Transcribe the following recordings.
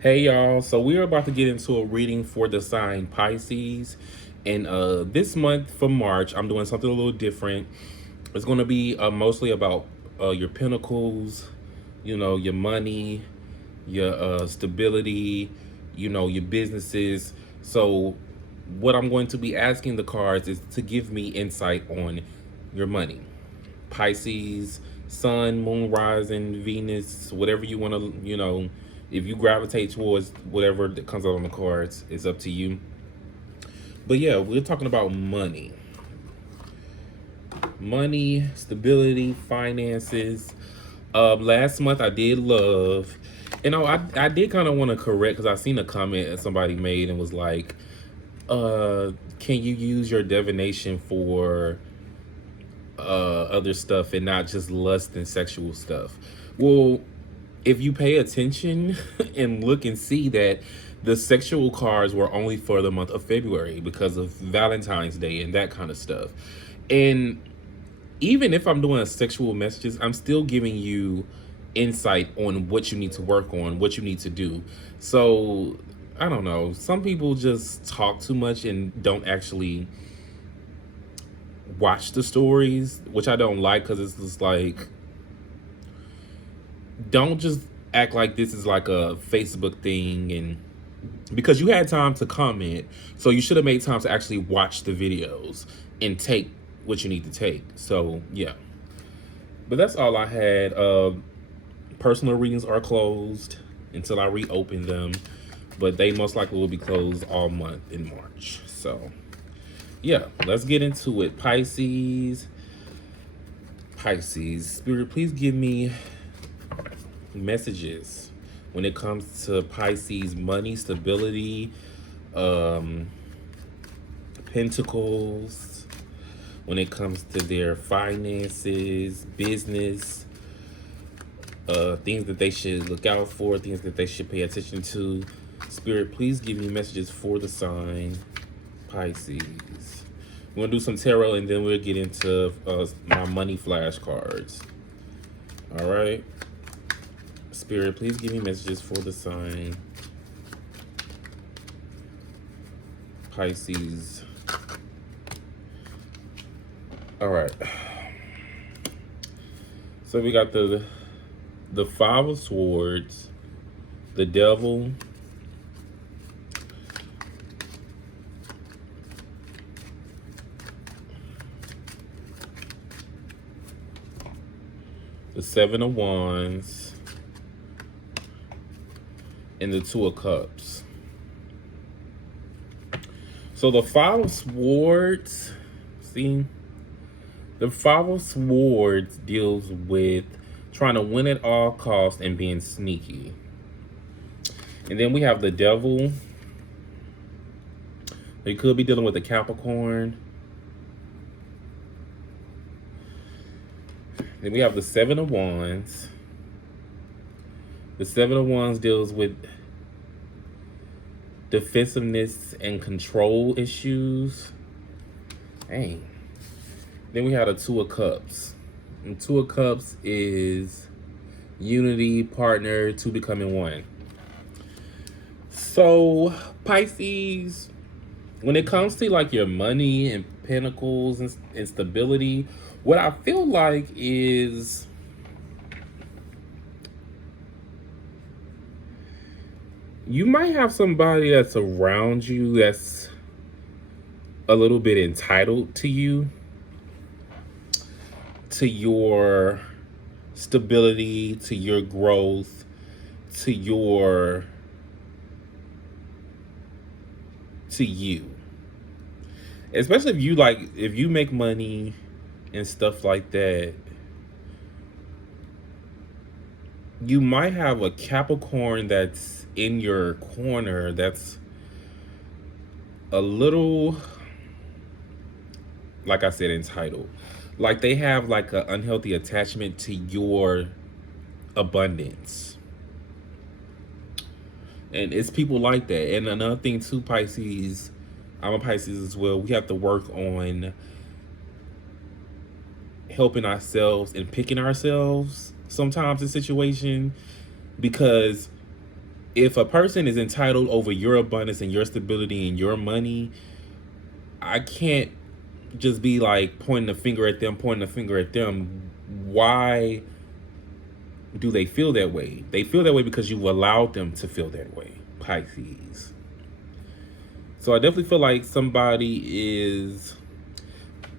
Hey y'all, so we're about to get into a reading for the sign Pisces. And this month for March, I'm doing something a little different. It's going to be mostly about your pentacles, your money, your stability, your businesses. So what I'm going to be asking the cards is to give me insight on your money. Pisces, Sun, Moon, Rising, Venus, whatever you want to, if you gravitate towards whatever that comes out on the cards, it's up to you. But yeah, we're talking about money, stability, finances. Last month I did love. I did kind of want to correct because I seen a comment that somebody made and was like, can you use your divination for other stuff and not just lust and sexual stuff? Well, if you pay attention and look and see that the sexual cards were only for the month of February because of Valentine's Day and that kind of stuff. And even if I'm doing sexual messages, I'm still giving you insight on what you need to work on, what you need to do. So I don't know. Some people just talk too much and don't actually watch the stories, which I don't like because it's just like, don't just act like this is like a Facebook thing and because you had time to comment, so you should have made time to actually watch the videos and take what you need to take. So yeah, but that's all I had. Personal readings are closed until I reopen them, but they most likely will be closed all month in March. So yeah, let's get into it. Pisces, Spirit, please give me messages when it comes to Pisces money, stability, um, pentacles, when it comes to their finances, business, things that they should look out for, things that they should pay attention to. Spirit, please give me messages for the sign Pisces. We're gonna do some tarot and then we'll get into my money flashcards. All right. Spirit, please give me messages for the sign Pisces. All right. So we got the Five of Swords, the Devil, the Seven of Wands, and the Two of Cups. So the Five of Swords, see, the Five of Swords deals with trying to win at all costs and being sneaky. And then we have the Devil. You could be dealing with a Capricorn. Then we have the Seven of Wands. The Seven of Wands deals with defensiveness and control issues. Dang. Then we have the Two of Cups. And Two of Cups is unity, partner, two becoming one. So Pisces, when it comes to like your money and pentacles and stability, what I feel like is you might have somebody that's around you that's a little bit entitled to you, to your stability, to your growth, to you. Especially if you make money and stuff like that, you might have a Capricorn that's in your corner that's a little, like I said, entitled. Like they have like an unhealthy attachment to your abundance. And it's people like that. And another thing too, Pisces, I'm a Pisces as well, we have to work on helping ourselves and picking ourselves sometimes in situation, because if a person is entitled over your abundance and your stability and your money, I can't just be like pointing a finger at them, Why do they feel that way? They feel that way because you've allowed them to feel that way, Pisces. So I definitely feel like somebody is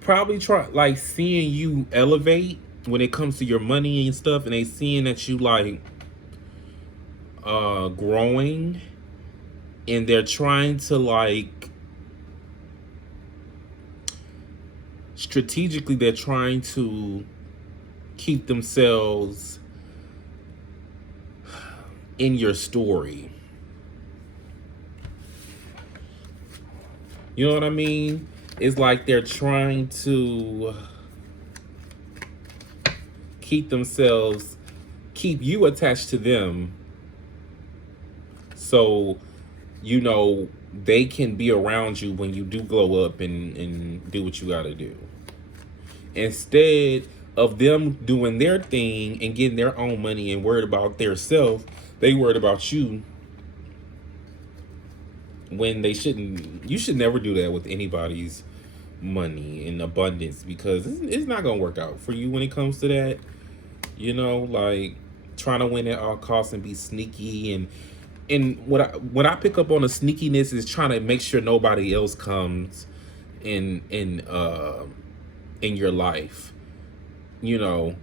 probably like seeing you elevate when it comes to your money and stuff, and they seeing that you like growing, and they're trying to like strategically, they're trying to keep themselves in your story. You know what I mean? It's like they're trying to keep you attached to them, so you know they can be around you when you do glow up and do what you gotta do. Instead of them doing their thing and getting their own money and worried about their self, they worried about you, when they shouldn't. You should never do that with anybody's money in abundance, because it's not gonna work out for you when it comes to that. You know, like trying to win at all costs and be sneaky, and what I pick up on the sneakiness is trying to make sure nobody else comes in your life, you know,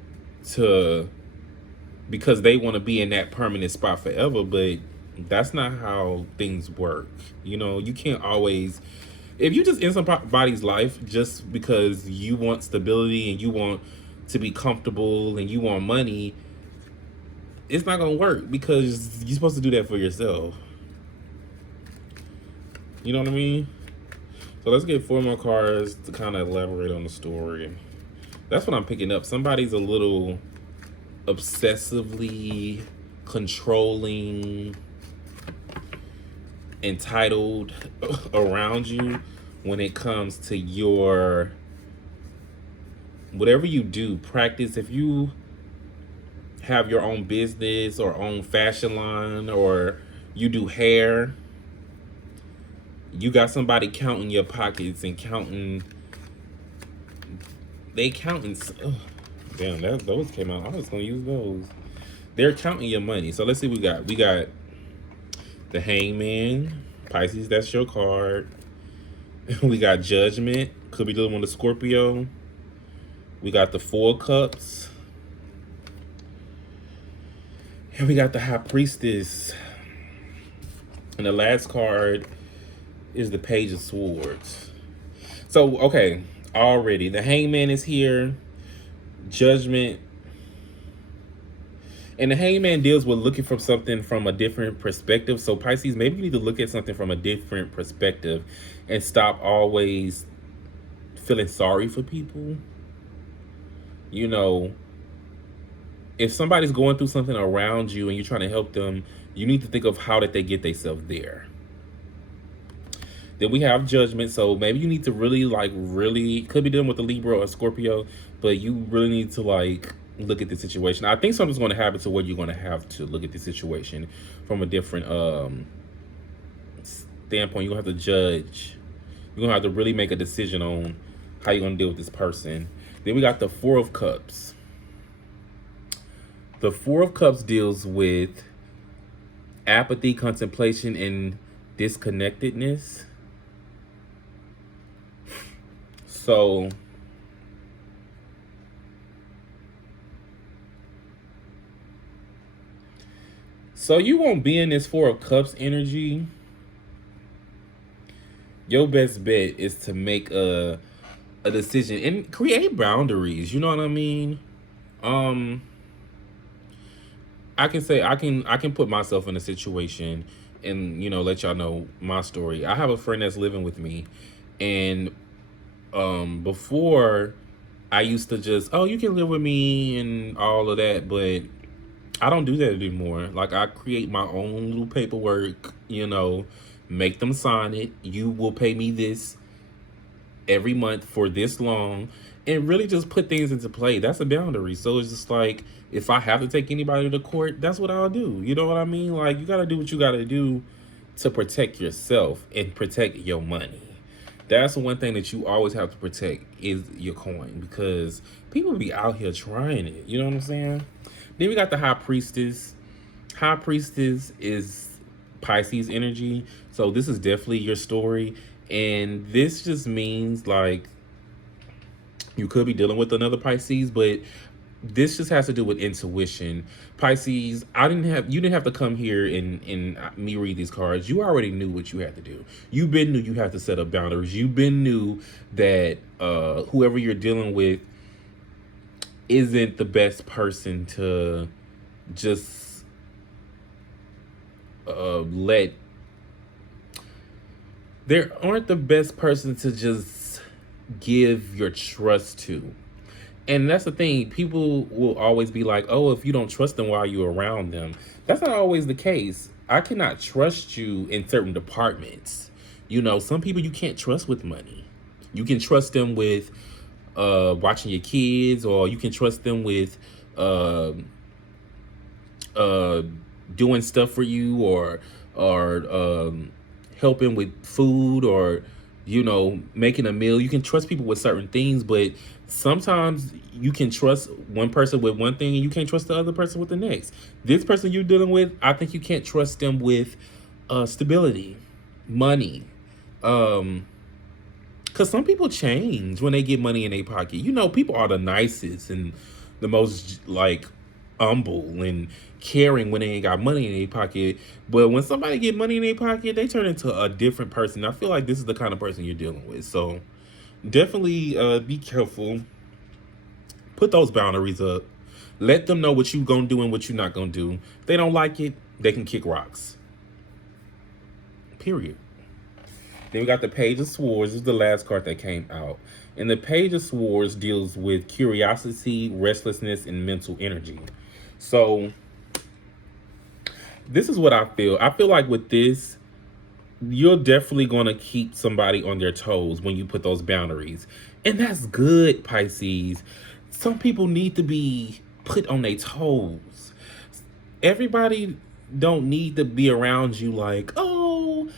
because they want to be in that permanent spot forever. But that's not how things work. You know, you can't always, if you just in somebody's life just because you want stability and you want to be comfortable and you want money, it's not gonna work, because you're supposed to do that for yourself. You know what I mean? So let's get 4 more cards to kind of elaborate on the story. That's what I'm picking up. Somebody's a little obsessively controlling, entitled around you when it comes to your whatever you do, practice. If you have your own business or own fashion line, or you do hair, you got somebody counting your pockets and counting. They counting. Oh, damn, those came out. I was gonna use those. They're counting your money. So let's see what we got. We got the Hangman, Pisces. That's your card. We got Judgment. Could be dealing with a Scorpio. We got the 4 Cups. And we got the High Priestess. And the last card is the Page of Swords. So, okay, already. The Hangman is here. Judgment. And the Hangman deals with looking from something from a different perspective. So, Pisces, maybe you need to look at something from a different perspective and stop always feeling sorry for people. You know, if somebody's going through something around you and you're trying to help them, you need to think of how did they get themselves there. Then we have Judgment. So maybe you need to really could be dealing with a Libra or a Scorpio, but you really need to like look at the situation. I think something's going to happen to where you're going to have to look at the situation from a different standpoint. You're going to have to judge. You're going to have to really make a decision on how you're going to deal with this person. Then we got the 4 of Cups. The 4 of Cups deals with apathy, contemplation, and disconnectedness. So you won't be in this 4 of Cups energy. Your best bet is to make a decision and create boundaries. You know what I mean? I can say I can put myself in a situation and, you know, let y'all know my story. I have a friend that's living with me, and before I used to just, oh, you can live with me and all of that, but I don't do that anymore. Like, I create my own little paperwork, you know, make them sign it. You will pay me this every month for this long, and really just put things into play. That's a boundary. So it's just like, if I have to take anybody to court, that's what I'll do. You know what I mean? Like, you got to do what you got to do to protect yourself and protect your money. That's one thing that you always have to protect is your coin, because people be out here trying it. You know what I'm saying? Then we got the High Priestess. High Priestess is Pisces energy. So this is definitely your story. And this just means like you could be dealing with another Pisces, but this just has to do with intuition. Pisces, you didn't have to come here and me read these cards. You already knew what you had to do. You been knew you have to set up boundaries. You been knew that whoever you're dealing with isn't the best person to just let there aren't the best person to just give your trust to. And that's the thing. People will always be like, oh, if you don't trust them while you're around them. That's not always the case. I cannot trust you in certain departments. You know, some people you can't trust with money. You can trust them with watching your kids, or you can trust them with doing stuff for you, or helping with food, or making a meal. You can trust people with certain things, but sometimes you can trust one person with one thing and you can't trust the other person with the next. This person you're dealing with, I think you can't trust them with stability, money. Because some people change when they get money in their pocket. People are the nicest and the most like humble and caring when they ain't got money in their pocket. But when somebody get money in their pocket, they turn into a different person. I feel like this is the kind of person you're dealing with. So definitely be careful. Put those boundaries up. Let them know what you gonna do and what you're not gonna do. If they don't like it, they can kick rocks. Period. Then we got the Page of Swords. This is the last card that came out. And the Page of Swords deals with curiosity, restlessness, and mental energy. So this is what I feel. I feel like with this, you're definitely going to keep somebody on their toes when you put those boundaries. And that's good, Pisces. Some people need to be put on their toes. Everybody don't need to be around you like, oh,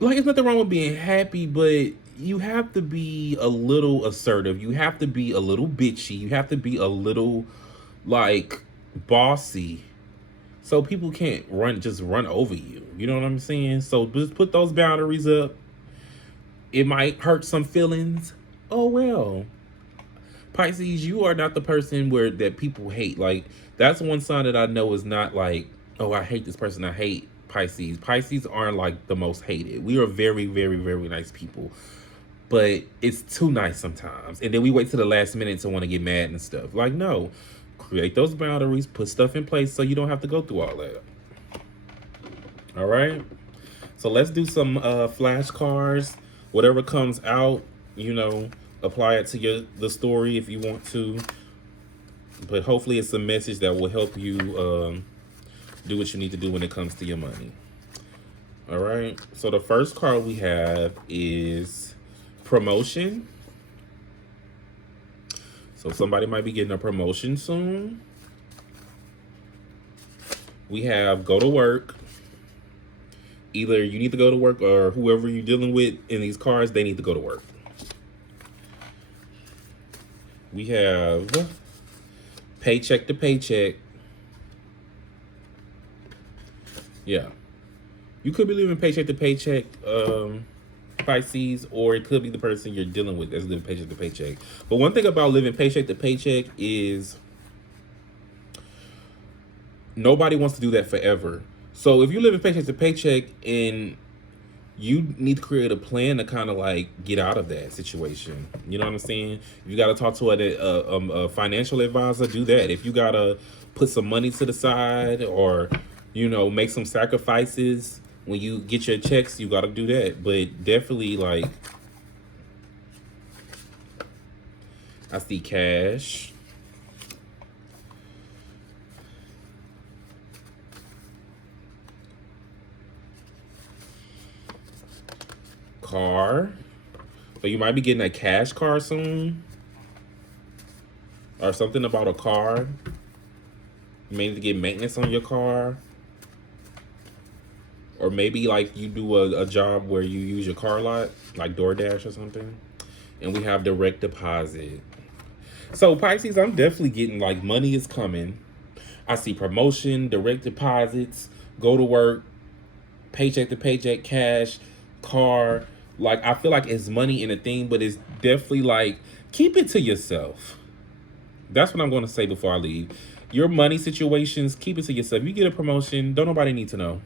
like there's nothing wrong with being happy, but you have to be a little assertive. You have to be a little bitchy. You have to be a little like bossy, so people can't just run over you. You know what I'm saying? So just put those boundaries up. It might hurt some feelings. Oh well. Pisces, you are not the person that people hate. Like, that's one sign that I know is not like, oh, I hate this person. I hate Pisces. Pisces aren't like the most hated. We are very, very, very nice people. But it's too nice sometimes. And then we wait to the last minute to want to get mad and stuff. Like, no. Create those boundaries. Put stuff in place so you don't have to go through all that. All right? So let's do some flashcards. Whatever comes out, apply it to the story if you want to. But hopefully it's a message that will help you do what you need to do when it comes to your money. All right? So the first card we have is promotion. So somebody might be getting a promotion soon. We have go to work. Either you need to go to work, or whoever you're dealing with in these cards, they need to go to work. We have paycheck to paycheck. Yeah. You could be living paycheck to paycheck, Pisces, or it could be the person you're dealing with that's living paycheck to paycheck. But one thing about living paycheck to paycheck is nobody wants to do that forever. So if you're living paycheck to paycheck and you need to create a plan to kind of like get out of that situation. You know what I'm saying? If you got to talk to a financial advisor, do that. If you got to put some money to the side, or, make some sacrifices when you get your checks, you got to do that. But definitely, like, I see cash. Car. So you might be getting a cash car soon. or something about a car. Maybe to get maintenance on your car. Or maybe like you do a job where you use your car a lot, like DoorDash or something. And we have direct deposit. So Pisces, I'm definitely getting like money is coming. I see promotion, direct deposits, go to work, paycheck to paycheck, cash, car. Like I feel like it's money in a thing, but it's definitely like keep it to yourself. That's what I'm going to say before I leave. Your money situations, keep it to yourself. You get a promotion, don't nobody need to know.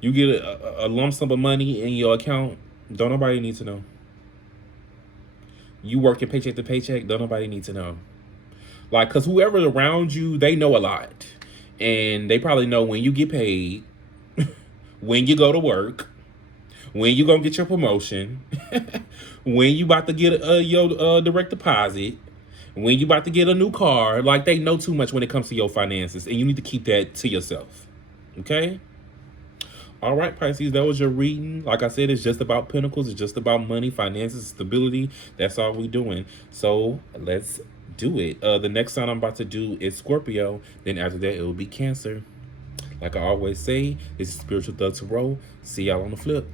You get a lump sum of money in your account, don't nobody need to know. You working paycheck to paycheck, don't nobody need to know. Like, because whoever's around you, they know a lot. And they probably know when you get paid, when you go to work, when you gonna get your promotion, when you about to get your direct deposit, when you about to get a new car. Like, they know too much when it comes to your finances, and you need to keep that to yourself. Okay? All right, Pisces, that was your reading. Like I said, it's just about pentacles. It's just about money, finances, stability. That's all we doing. So let's do it. The next sign I'm about to do is Scorpio. Then after that, it will be Cancer. Like I always say, this is Spiritual Thug Tarot. See y'all on the flip.